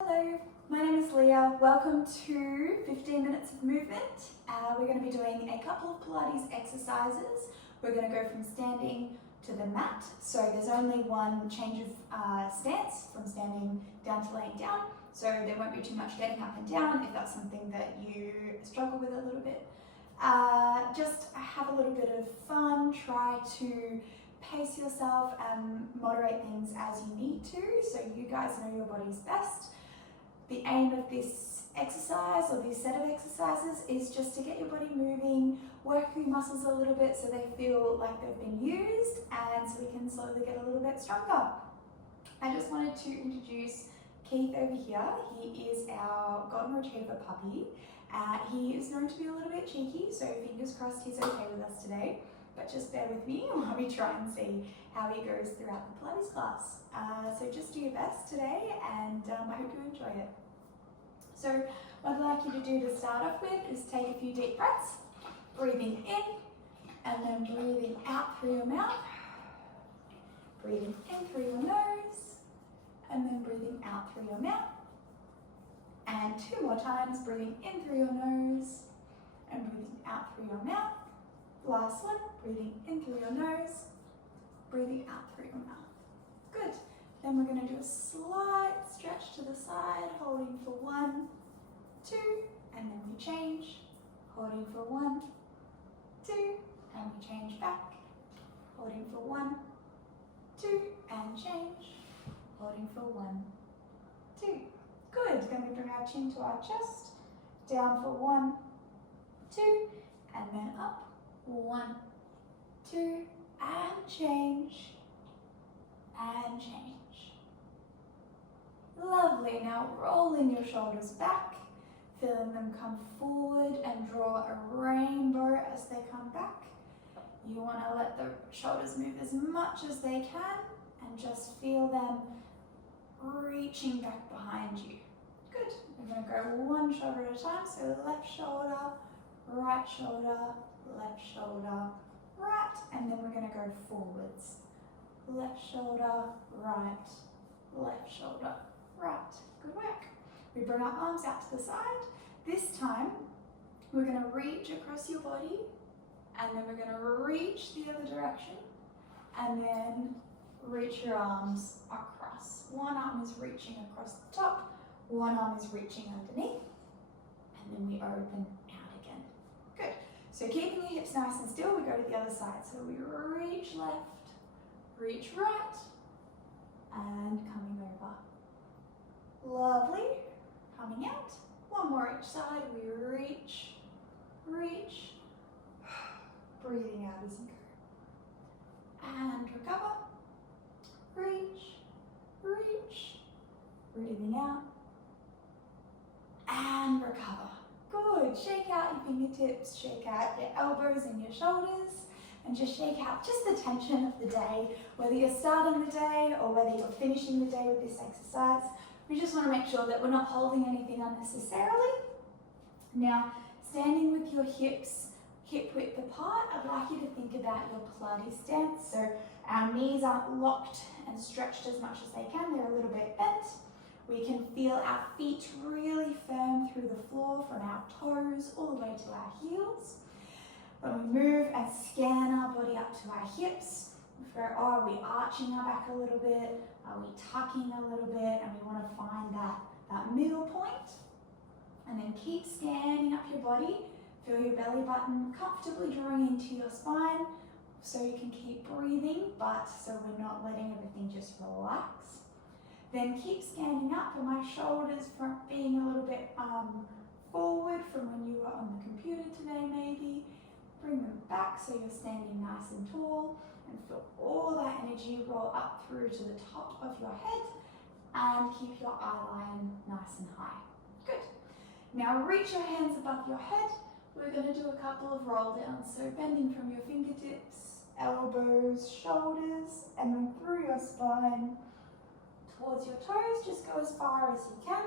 Hello, my name is Leah. Welcome to 15 minutes of movement. We're going to be doing a couple of Pilates exercises. We're going to go from standing to the mat. So there's only one change of stance from standing down to laying down. So there won't be too much getting up and down if that's something that you struggle with a little bit. Just have a little bit of fun. Try to pace yourself and moderate things as you need to, so you guys know your body's best. The aim of this exercise or this set of exercises is just to get your body moving, work your muscles a little bit so they feel like they've been used, and so we can slowly get a little bit stronger. I just wanted to introduce Keith over here. He is our Golden Retriever puppy. He is known to be a little bit cheeky, so fingers crossed he's okay with us today. But just bear with me while we try and see how he goes throughout the Pilates class. So just do your best today, and I hope you enjoy it. So what I'd like you to do to start off with is take a few deep breaths, breathing in and then breathing out through your mouth, breathing in through your nose and then breathing out through your mouth. And two more times, breathing in through your nose and breathing out through your mouth. Last one, breathing in through your nose, breathing out through your mouth. Good. Then we're going to do a slight stretch to the side, holding for 1, 2, and then we change. Holding for 1, 2, and we change back. Holding for 1, 2, and change. Holding for 1, 2. Good. Then we bring our chin to our chest, down for 1, 2, and then up. 1, 2, and change, and change. Lovely. Now rolling your shoulders back, feeling them come forward and draw a rainbow as they come back. You want to let the shoulders move as much as they can and just feel them reaching back behind you. Good. We're going to go one shoulder at a time. So left shoulder, right shoulder, left shoulder, right, and then we're going to go forwards. Left shoulder, right, left shoulder, right. Good work. We bring our arms out to the side. This time, we're going to reach across your body, and then we're going to reach the other direction, and then reach your arms across. One arm is reaching across the top, one arm is reaching underneath, and then we open out again. Good. So keeping your hips nice and still, we go to the other side. So we reach left, reach right, and coming over. Lovely. Coming out. One more each side. We reach, reach, breathing out as you go. And recover. Reach, reach, breathing out. And recover. Good. Shake out your fingertips, shake out your elbows and your shoulders, and just shake out just the tension of the day, whether you're starting the day or whether you're finishing the day with this exercise. We just want to make sure that we're not holding anything unnecessarily. Now, standing with your hips hip width apart, I'd like you to think about your Pilates stance. So our knees aren't locked and stretched as much as they can, they're a little bit bent. We can feel our feet really firm through the floor from our toes all the way to our heels. When we move and scan our body up to our hips, are we arching our back a little bit? Are we tucking a little bit? And we want to find that middle point. And then keep scanning up your body. Feel your belly button comfortably drawing into your spine so you can keep breathing, but so we're not letting everything just relax. Then keep scanning up, and my shoulders being a little bit forward from when you were on the computer today maybe. Bring them back so you're standing nice and tall, and feel all that energy roll up through to the top of your head, and keep your eye line nice and high. Good. Now reach your hands above your head. We're going to do a couple of roll downs, so bending from your fingertips, elbows, shoulders, and then through your spine towards your toes. Just go as far as you can.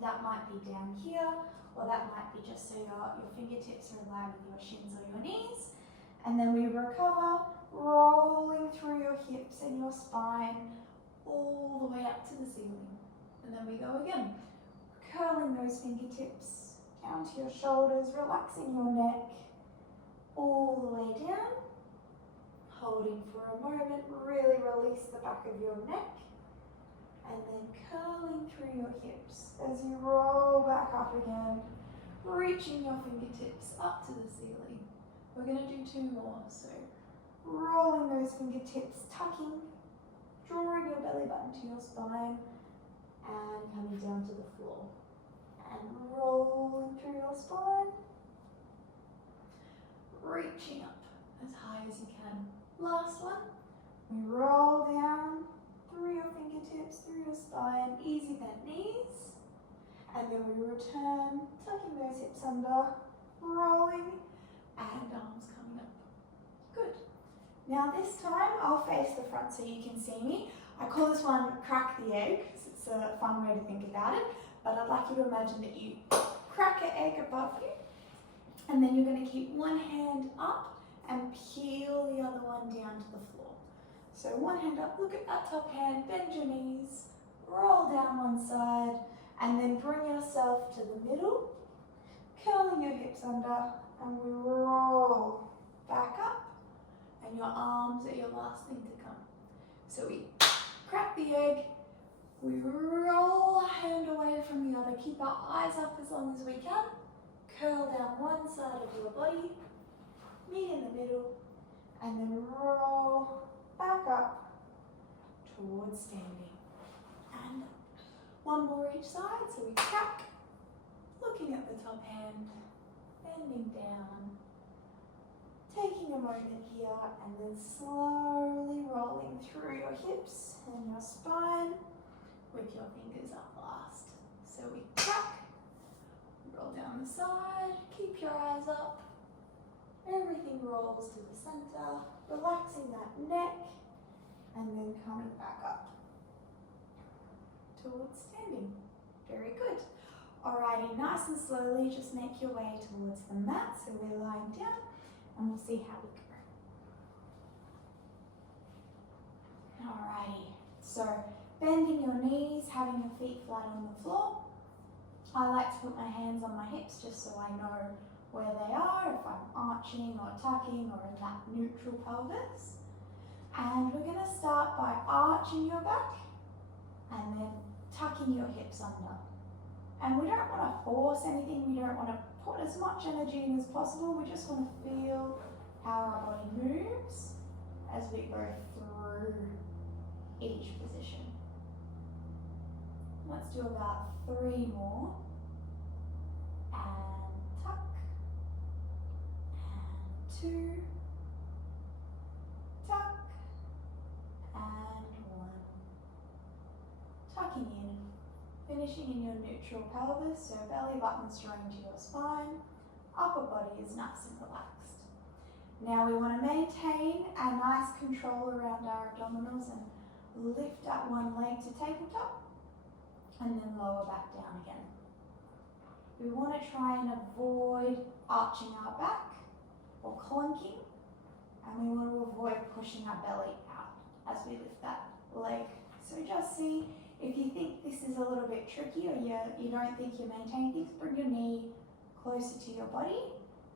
That might be down here, or that might be just so your fingertips are aligned with your shins or your knees. And then we recover, rolling through your hips and your spine all the way up to the ceiling. And then we go again. Curling those fingertips down to your shoulders, relaxing your neck all the way down. Holding for a moment, really release the back of your neck. And then curling through your hips as you roll back up again, reaching your fingertips up to the ceiling. We're going to do 2 more, so rolling those fingertips, tucking, drawing your belly button to your spine, and coming down to the floor. And rolling through your spine, reaching up as high as you can. Last one, we roll down through your fingertips, through your spine, easy bent knees, and then we return, tucking those hips under, rolling, and arms coming up. Good. Now this time, I'll face the front so you can see me. I call this one crack the egg, because it's a fun way to think about it, but I'd like you to imagine that you crack an egg above you, and then you're going to keep one hand up and peel the other one down to the floor. So one hand up, look at that top hand, bend your knees, roll down one side, and then bring yourself to the middle, curling your hips under, and we roll back up, and your arms are your last thing to come. So we crack the egg, we roll a hand away from the other, keep our eyes up as long as we can, curl down one side of your body, meet in the middle, and then roll back up towards standing. And one more each side, so we crack, looking at the top hand, bending down, taking a moment here, and then slowly rolling through your hips and your spine with your fingers up last. So we crack, roll down the side, keep your eyes up, everything rolls to the center, relaxing that neck, and then coming back up towards standing. Very good. Alrighty, nice and slowly, just make your way towards the mat. So we're lying down, and we'll see how we go. Alrighty, so bending your knees, having your feet flat on the floor. I like to put my hands on my hips just so I know where they are, if I'm arching or tucking or in that neutral pelvis. And we're going to start by arching your back and then tucking your hips under. And we don't want to force anything, we don't want to put as much energy in as possible, we just want to feel how our body moves as we go through each position. Let's do about 3 more. And tuck. And 2. Tuck. And 1. Tucking in. Finishing in your neutral pelvis, so belly button's joined to your spine. Upper body is nice and relaxed. Now we want to maintain a nice control around our abdominals and lift up one leg to tabletop and then lower back down again. We want to try and avoid arching our back or clunking, and we want to avoid pushing our belly out as we lift that leg. So just see if you think this is a little bit tricky or you don't think you're maintaining things, bring your knee closer to your body,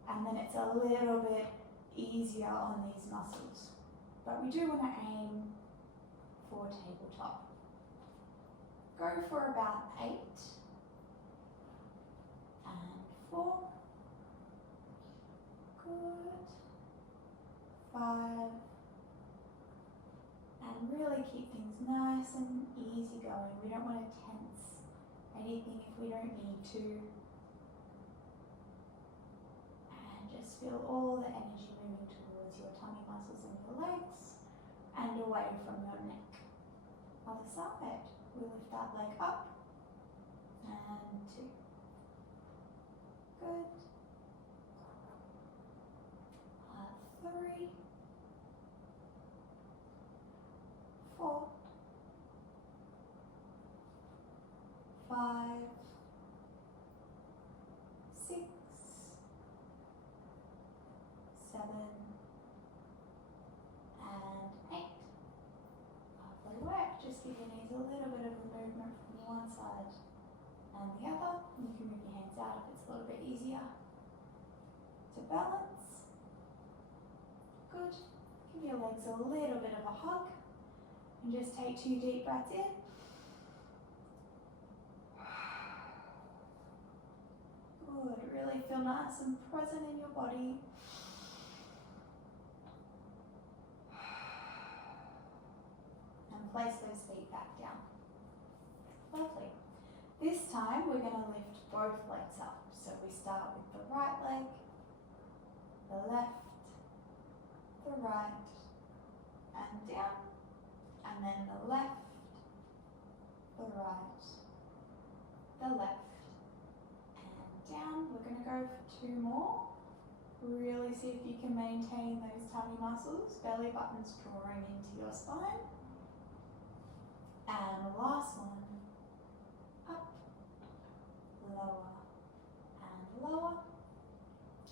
and then it's a little bit easier on these muscles. But we do want to aim for tabletop. Go for about 8 and 4. Good. 5. And really keep things nice and easy going. We don't want to tense anything if we don't need to. And just feel all the energy moving towards your tummy muscles and your legs and away from your neck. Other side. We lift that leg up. And 2. Good. 3. 4. 5. 6. 7. And 8. Lovely work. Just give your knees a little bit of a movement from one side easier to balance. Good. Give your legs a little bit of a hug and just take 2 deep breaths in. Good. Really feel nice and present in your body. And place those feet back down. Lovely. This time we're going to lift both legs up. So we start with the right leg, the left, the right, and down, and then the left, the right, the left, and down. We're going to go for 2 more. Really see if you can maintain those tummy muscles, belly buttons drawing into your spine. And the last one, up, lower, and lower.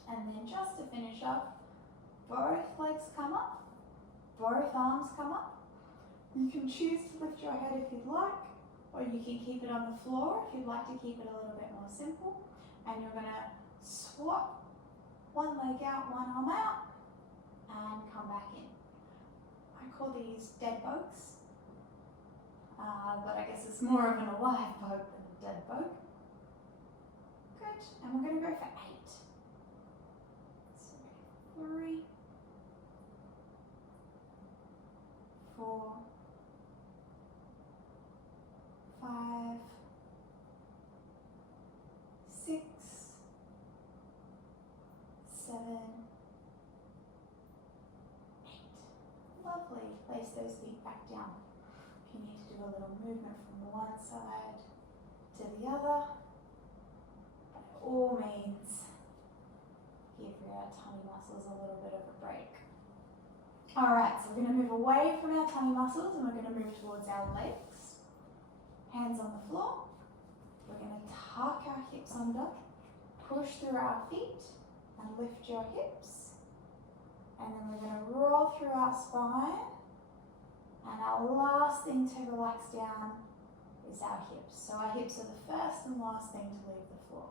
And then just to finish off, both legs come up, both arms come up. You can choose to lift your head if you'd like, or you can keep it on the floor if you'd like to keep it a little bit more simple. And you're going to swap one leg out, one arm out, and come back in. I call these dead bugs, but I guess it's more of an alive bug than a dead bug. Good, and we're going to go for 8. So 3, 4, 5, 6, 7, 8. Lovely. Place those feet back down. If you need to do a little movement from one side to the other, by all means, give your tummy muscles a little bit of a break. Alright, so we're going to move away from our tummy muscles and we're going to move towards our legs. Hands on the floor. We're going to tuck our hips under, push through our feet and lift your hips. And then we're going to roll through our spine. And our last thing to relax down is our hips. So our hips are the first and last thing to leave the floor.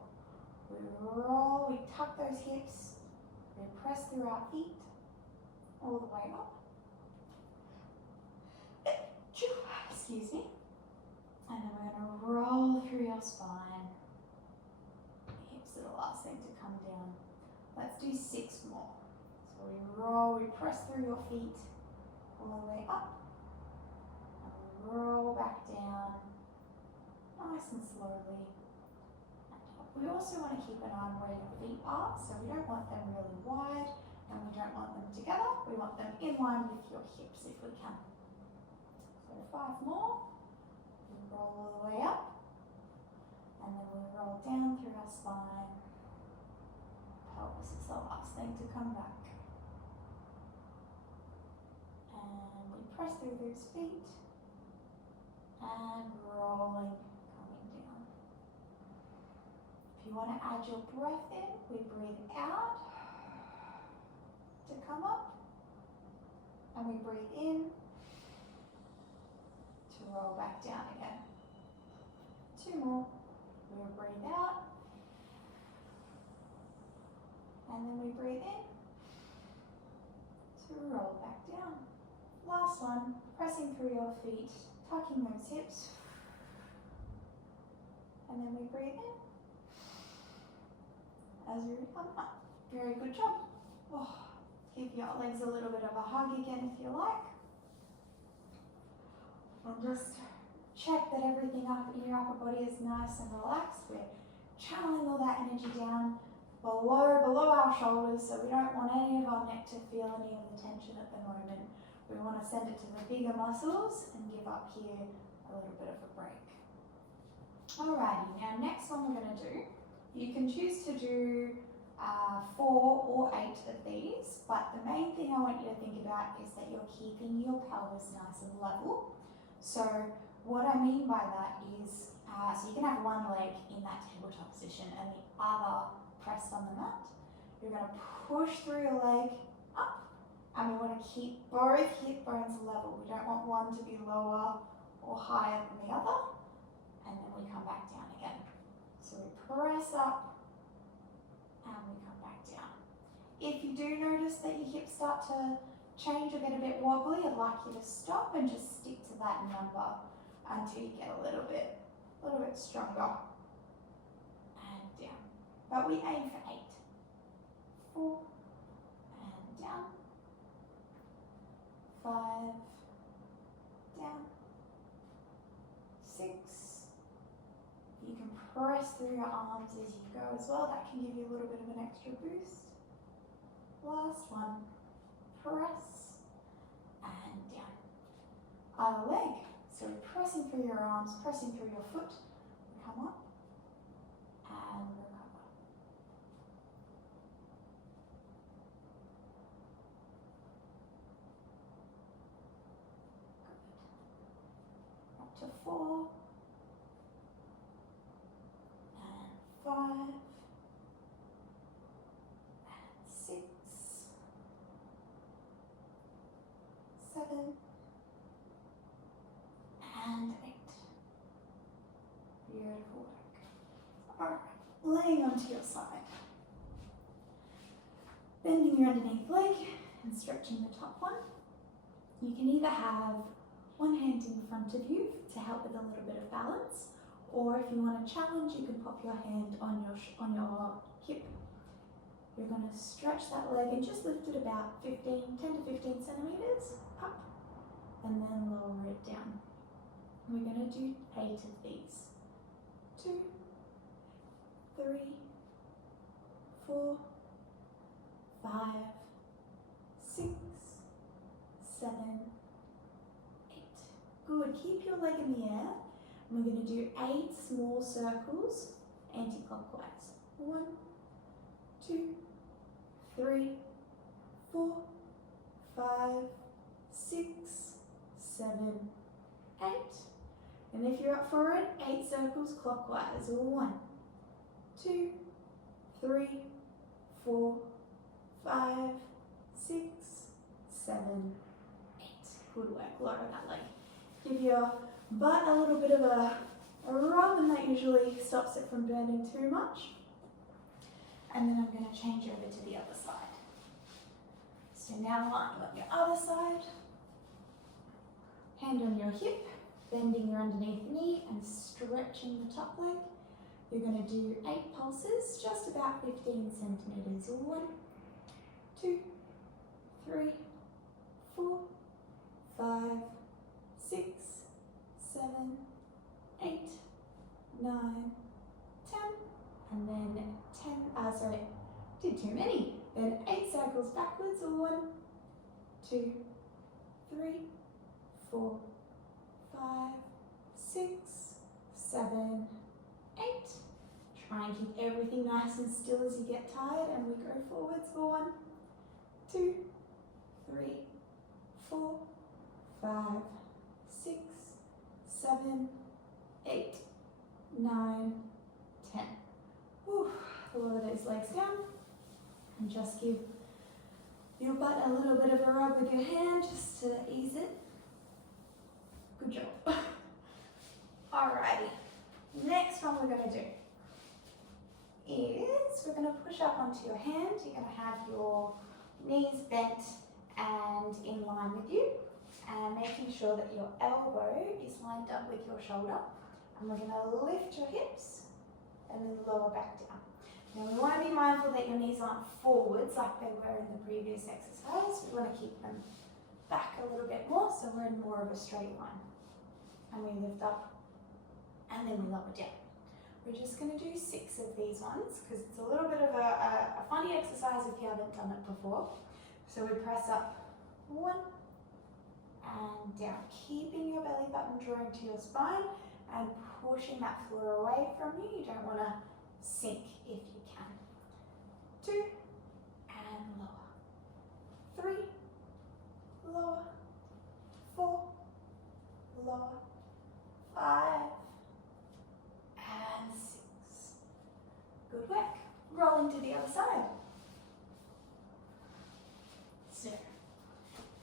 We roll, we tuck those hips, we press through our feet all the way up. Excuse me. And then we're going to roll through your spine. Hips are the last thing to come down. Let's do 6 more. So we roll, we press through your feet all the way up. And we roll back down, nice and slowly. And we also want to keep an eye on where your feet are, so we don't want them really wide and we don't want them together. We want them in line with your hips if we can. So 5 more. We roll all the way up, and then we roll down through our spine. Pelvis is the last thing to come back. And we press through those feet, and rolling, coming down. If you want to add your breath in, we breathe out to come up, and we breathe in to roll back down again. 2 more. We'll breathe out, and then we breathe in to roll back down. Last one, pressing through your feet, tucking those hips, and then we breathe in as we come up. Very good job. Oh, give your legs a little bit of a hug again if you like. And just check that everything up in your upper body is nice and relaxed. We're channeling all that energy down below our shoulders, so we don't want any of our neck to feel any of the tension at the moment. We want to send it to the bigger muscles and give up here a little bit of a break. Alrighty, now next one we're going to do, you can choose to do 4 or 8 of these, but the main thing I want you to think about is that you're keeping your pelvis nice and level. So what I mean by that is, so you can have one leg in that tabletop position and the other pressed on the mat. You're going to push through your leg up, and we want to keep both hip bones level. We don't want one to be lower or higher than the other, and then we come back down again. So we press up If you do notice that your hips start to change or get a bit wobbly, I'd like you to stop and just stick to that number until you get a little bit stronger. And down. But we aim for 8. 4, and down. 5, down. 6. You can press through your arms as you go as well. That can give you a little bit of an extra boost. Last one. Press and down. Other leg. So we're pressing through your arms, pressing through your foot. Come up and recover. Good. Up to 4 and 5 and 6, 7 and 8. Beautiful work. Alright, laying onto your side. Bending your underneath leg and stretching the top one. You can either have one hand in front of you to help with a little bit of balance, or if you want a challenge, you can pop your hand on your hip. You're going to stretch that leg and just lift it about 10 to 15 centimeters up, and then lower it down. We're going to do 8 of these. 2, 3, 4, 5, 6, 7, 8. Good. Keep your leg in the air. And we're going to do 8 small circles anti-clockwise. 1, 2, 3, 4, 5, 6, 7, 8. And if you're up for it, 8 circles clockwise. 1, 2, 3, 4, 5, 6, 7, 8. Good work. Lower that leg. Give your butt a little bit of a rub, and that usually stops it from burning too much. And then I'm going to change over to the other side. So now lying on your other side. Hand on your hip. Bending your underneath knee and stretching the top leg. You're going to do 8 pulses, just about 15 centimeters. 1, 2, 3, 4, 5, 6, 7, 8, 9, 10, and then 10, did too many. Then 8 circles backwards. 1, 2, 3, 4, 5, 6, 7, 8. Try and keep everything nice and still as you get tired, and we go forwards. 1, 2, 3, 4, 5, 6, 7, 8, 9, 10. Whew. Lower those legs down and just give your butt a little bit of a rub with your hand just to ease it. Good job. Alrighty, next one we're going to do is we're going to push up onto your hand. You're going to have your knees bent and in line with you, and making sure that your elbow is lined up with your shoulder. And we're going to lift your hips and then lower back down. Now we want to be mindful that your knees aren't forwards like they were in the previous exercise. We want to keep them back a little bit more, so we're in more of a straight line. And we lift up and then we lower down. We're just going to do 6 of these ones because it's a little bit of a funny exercise if you haven't done it before. So we press up 1 and down, keeping your belly button drawing to your spine and pushing that floor away from you. You don't want to sink if you can. 2 and lower. 3, lower. 4, lower. 5 and 6. Good work. Rolling to the other side. So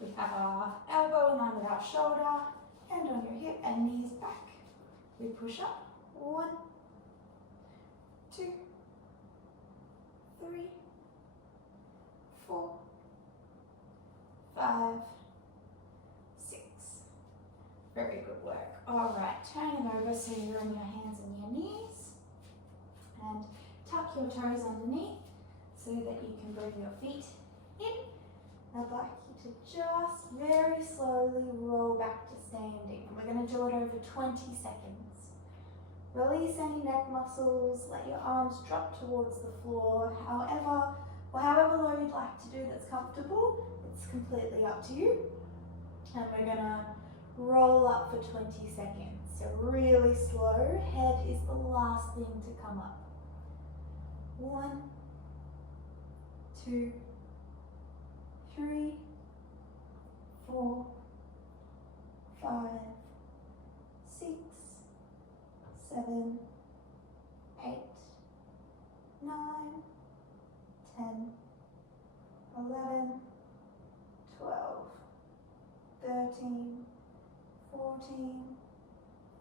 we have our elbow in line with our shoulder, hand on your hip and knees back. We push up. 1, 2, 3, 5, 6. Very good work. All right, turning over so you're on your hands and your knees. And tuck your toes underneath so that you can bring your feet in. I'd like you to just very slowly roll back to standing. We're going to do it over 20 seconds. Release any neck muscles, let your arms drop towards the floor, however low you'd like to do that's comfortable. It's completely up to you. And we're going to roll up for 20 seconds. So really slow, head is the last thing to come up. 1, 2, 3, 4, 5, 6, 7, 8, 9, 10, 11, 12, 13, 14,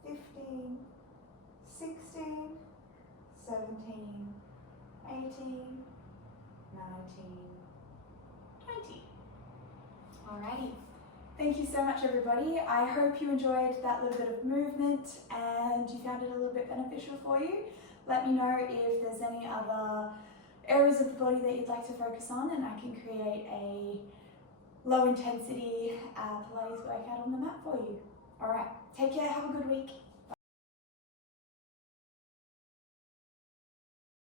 15, 16, 17, 18, 19, 20. Alrighty. Thank you so much, everybody. I hope you enjoyed that little bit of movement and you found it a little bit beneficial for you. Let me know if there's any other areas of the body that you'd like to focus on, and I can create a low intensity Pilates workout on the mat for you. Alright, take care, have a good week.